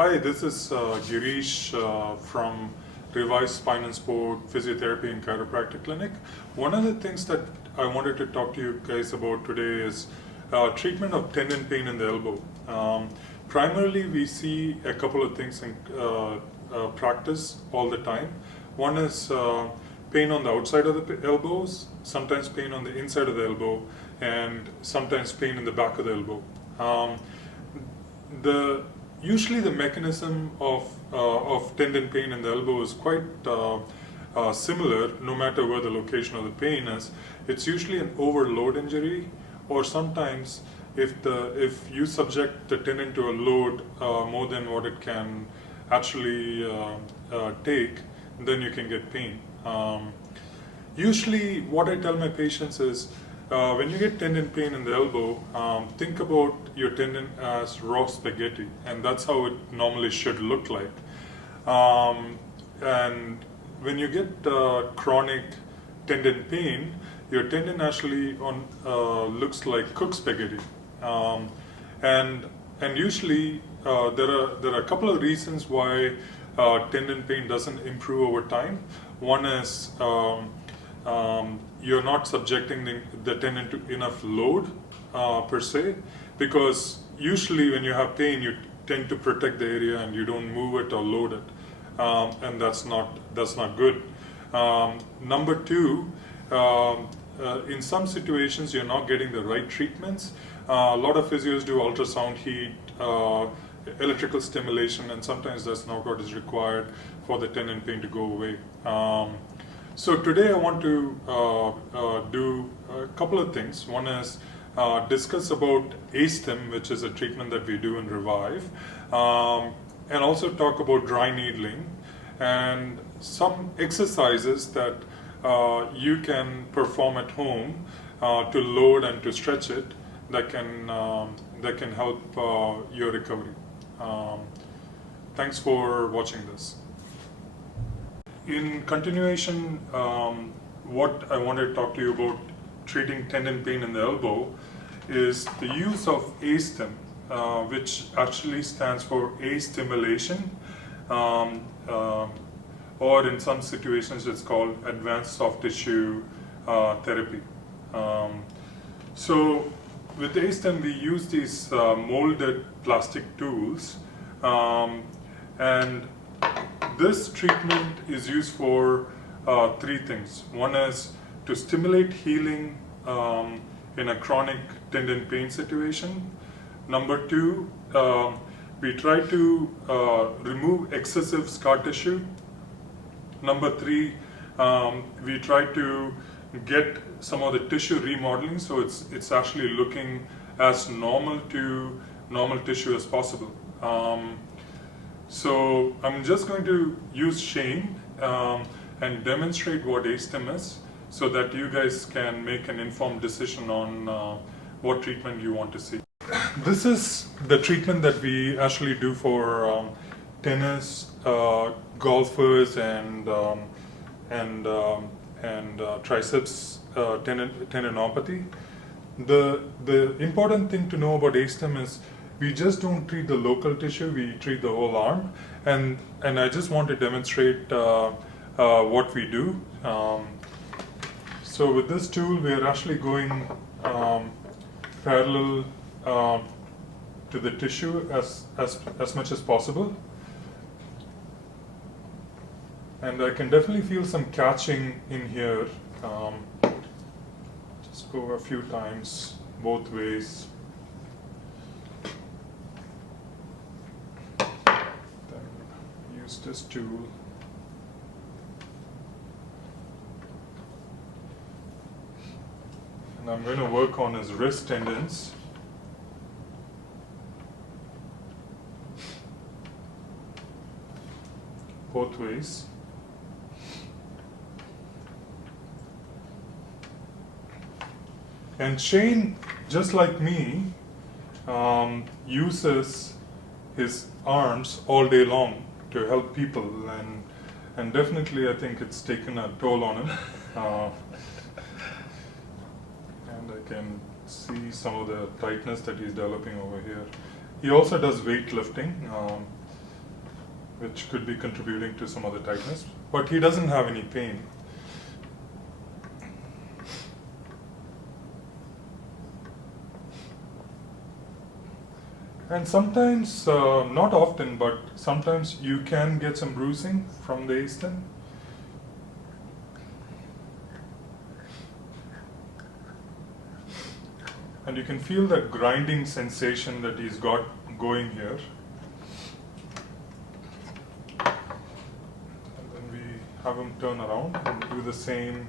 Hi, this is Girish from Revised Spine and Sport Physiotherapy and Chiropractic Clinic. One of the things that I wanted to talk to you guys about today is treatment of tendon pain in the elbow. Primarily, we see a couple of things in practice all the time. One is pain on the outside of the elbows, sometimes pain on the inside of the elbow, and sometimes pain in the back of the elbow. Usually the mechanism of tendon pain in the elbow is quite similar no matter where the location of the pain is. It's usually an overload injury, or sometimes if you subject the tendon to a load more than what it can actually take, then you can get pain. Usually what I tell my patients is when you get tendon pain in the elbow, think about your tendon as raw spaghetti, and that's how it normally should look like. And when you get chronic tendon pain, your tendon actually looks like cooked spaghetti. And usually there are a couple of reasons why tendon pain doesn't improve over time. One is you're not subjecting the tendon to enough load per se, because usually when you have pain you tend to protect the area and you don't move it or load it, and that's not good. Number two, in some situations you're not getting the right treatments. A lot of physios do ultrasound, heat, electrical stimulation, and sometimes that's not what is required for the tendon pain to go away. So today I want to do a couple of things. One is discuss about ASTYM, which is a treatment that we do in Revive, and also talk about dry needling and some exercises that you can perform at home to load and to stretch it that can help your recovery. Thanks for watching this. In continuation, what I wanted to talk to you about treating tendon pain in the elbow is the use of ASTYM, which actually stands for A stimulation, or in some situations it's called advanced soft tissue therapy. So with ASTYM we use these molded plastic tools, and this treatment is used for three things. One is to stimulate healing in a chronic tendon pain situation. Number two, we try to remove excessive scar tissue. Number three, we try to get some of the tissue remodeling, so it's actually looking as normal tissue as possible. So I'm just going to use Shane and demonstrate what ASTYM is, so that you guys can make an informed decision on what treatment you want to see. This is the treatment that we actually do for tennis, golfers, and triceps tendinopathy. The important thing to know about ASTYM is we just don't treat the local tissue, we treat the whole arm, and I just want to demonstrate what we do. So with this tool we are actually going parallel to the tissue as much as possible, and I can definitely feel some catching in here. Just go a few times both ways. This tool. And I'm going to work on his wrist tendons. Both ways. And Shane, just like me, uses his arms all day long to help people, and definitely I think it's taken a toll on him. And I can see some of the tightness that he's developing over here. He also does weightlifting. which could be contributing to some other tightness, but he doesn't have any pain. And sometimes, not often, but sometimes you can get some bruising from the ASTYM. And you can feel that grinding sensation that he's got going here. And then we have him turn around and do the same.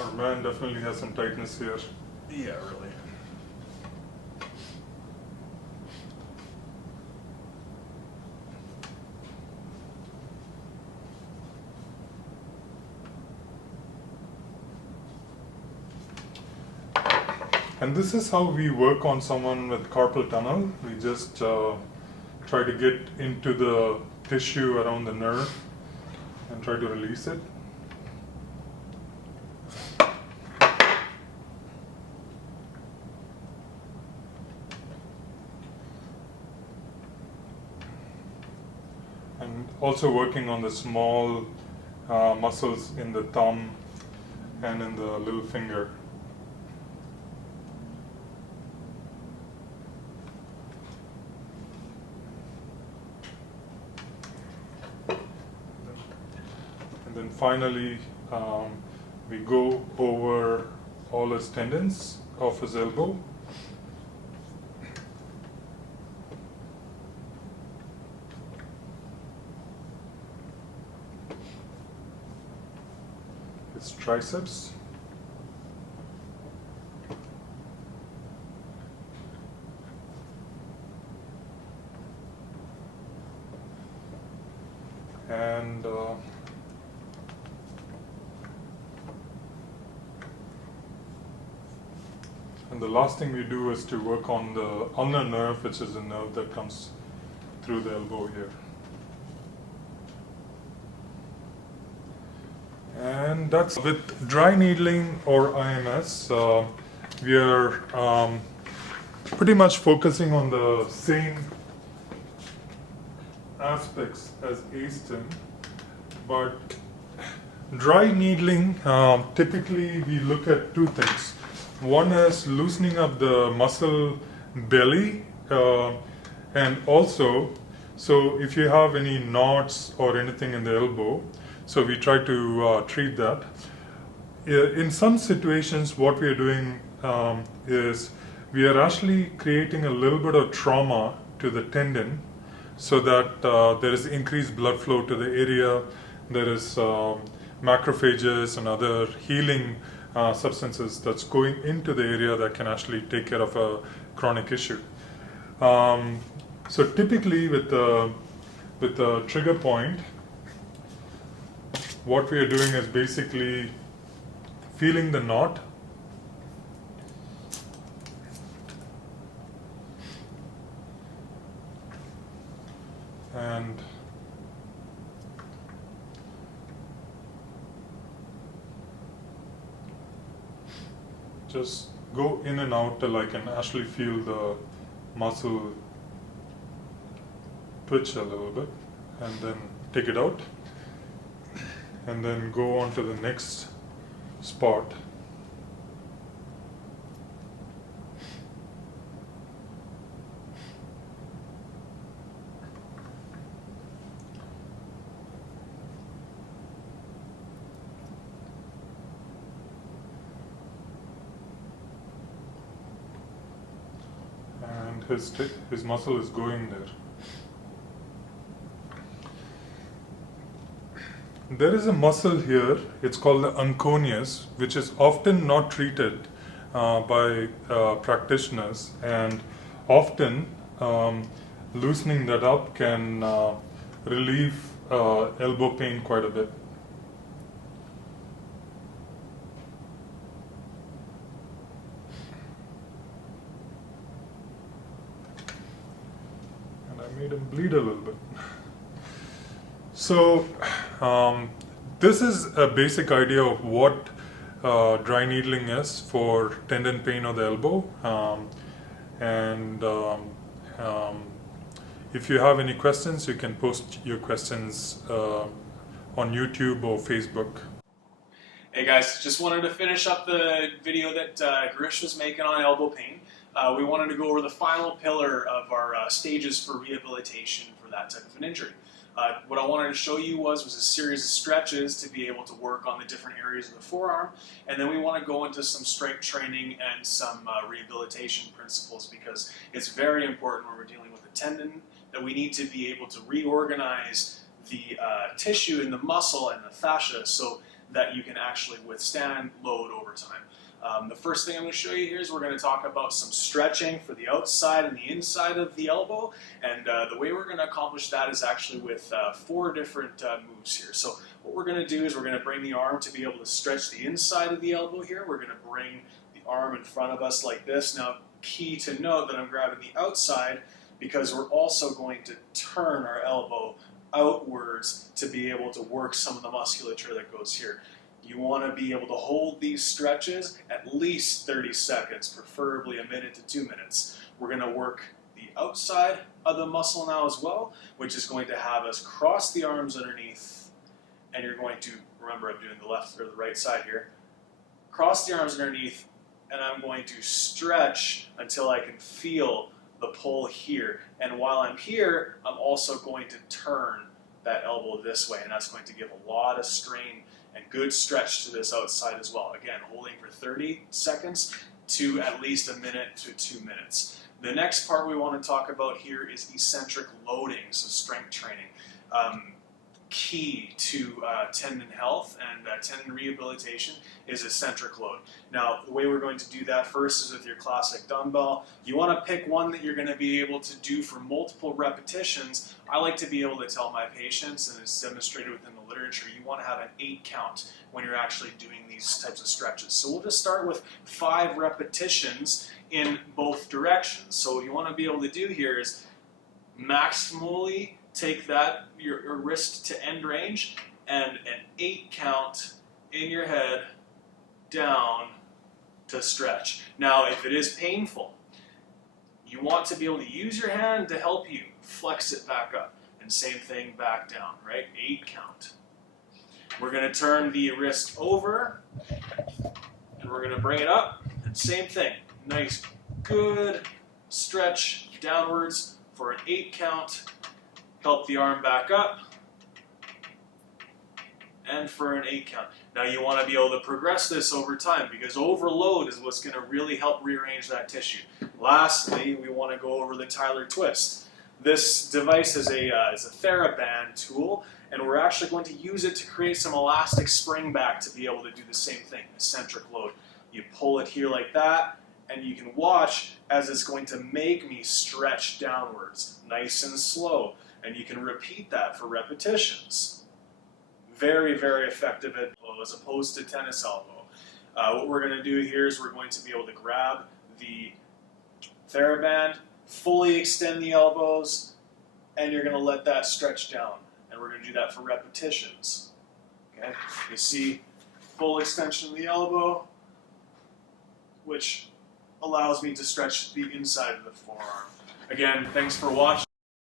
Our man definitely has some tightness here. Yeah, really. And this is how we work on someone with carpal tunnel. We just try to get into the tissue around the nerve and try to release it. And also working on the small muscles in the thumb and in the little finger. And then finally, we go over all his tendons of his elbow. His triceps. And the last thing we do is to work on the ulnar nerve, which is the nerve that comes through the elbow here. And that's with dry needling or IMS. We are pretty much focusing on the same aspects as ASTYM, but dry needling, typically we look at two things. One is loosening up the muscle belly, and also, so if you have any knots or anything in the elbow, so we try to treat that. In some situations, what we are doing is we are actually creating a little bit of trauma to the tendon, so that there is increased blood flow to the area. There is macrophages and other healing substances that's going into the area that can actually take care of a chronic issue. So typically with the trigger point, what we are doing is basically feeling the knot, and just go in and out till I can actually feel the muscle twitch a little bit, and then take it out, and then go on to the next spot. And his muscle is going there. There is a muscle here, it's called the unconius, which is often not treated by practitioners, and often loosening that up can relieve elbow pain quite a bit. And I made a So this is a basic idea of what dry needling is for tendon pain of the elbow. And if you have any questions, you can post your questions on YouTube or Facebook. Hey guys, just wanted to finish up the video that Grish was making on elbow pain. We wanted to go over the final pillar of our stages for rehabilitation for that type of an injury. What I wanted to show you was a series of stretches to be able to work on the different areas of the forearm, and then we want to go into some strength training and some rehabilitation principles, because it's very important when we're dealing with a tendon that we need to be able to reorganize the tissue and the muscle and the fascia so that you can actually withstand load over time. The first thing I'm going to show you here is we're going to talk about some stretching for the outside and the inside of the elbow, and the way we're going to accomplish that is actually with 4 different moves here. So what we're going to do is we're going to bring the arm to be able to stretch the inside of the elbow here. We're going to bring the arm in front of us like this. Now, key to note that I'm grabbing the outside because we're also going to turn our elbow outwards to be able to work some of the musculature that goes here. You want to be able to hold these stretches at least 30 seconds, preferably a minute to 2 minutes. We're going to work the outside of the muscle now as well, which is going to have us cross the arms underneath, and you're going to, remember I'm doing the left or the right side here, cross the arms underneath, and I'm going to stretch until I can feel the pull here. And while I'm here, I'm also going to turn that elbow this way, and that's going to give a lot of strain and good stretch to this outside as well. Again, holding for 30 seconds to at least a minute to 2 minutes. The next part we want to talk about here is eccentric loading, so strength training. Key to tendon health and tendon rehabilitation is eccentric load. Now, the way we're going to do that first is with your classic dumbbell. You want to pick one that you're going to be able to do for multiple repetitions. I like to be able to tell my patients, and it's demonstrated within the literature, you want to have an 8 count when you're actually doing these types of stretches. So we'll just start with 5 repetitions in both directions. So what you want to be able to do here is maximally take that, your wrist to end range, and an 8 count in your head down to stretch. Now, if it is painful, you want to be able to use your hand to help you flex it back up. And same thing back down, right? 8 count. We're going to turn the wrist over, and we're going to bring it up, and same thing. Nice, good stretch downwards for an 8 count. Help the arm back up, and for an 8 count. Now you want to be able to progress this over time, because overload is what's going to really help rearrange that tissue. Lastly, we want to go over the Tyler twist. This device is a TheraBand tool, and we're actually going to use it to create some elastic spring back to be able to do the same thing, eccentric load. You pull it here like that, and you can watch as it's going to make me stretch downwards, nice and slow. And you can repeat that for repetitions. Very, very effective as opposed to tennis elbow. What we're going to do here is we're going to be able to grab the TheraBand, fully extend the elbows, and you're going to let that stretch down. And we're going to do that for repetitions. Okay? You see full extension of the elbow, which allows me to stretch the inside of the forearm. Again, thanks for watching.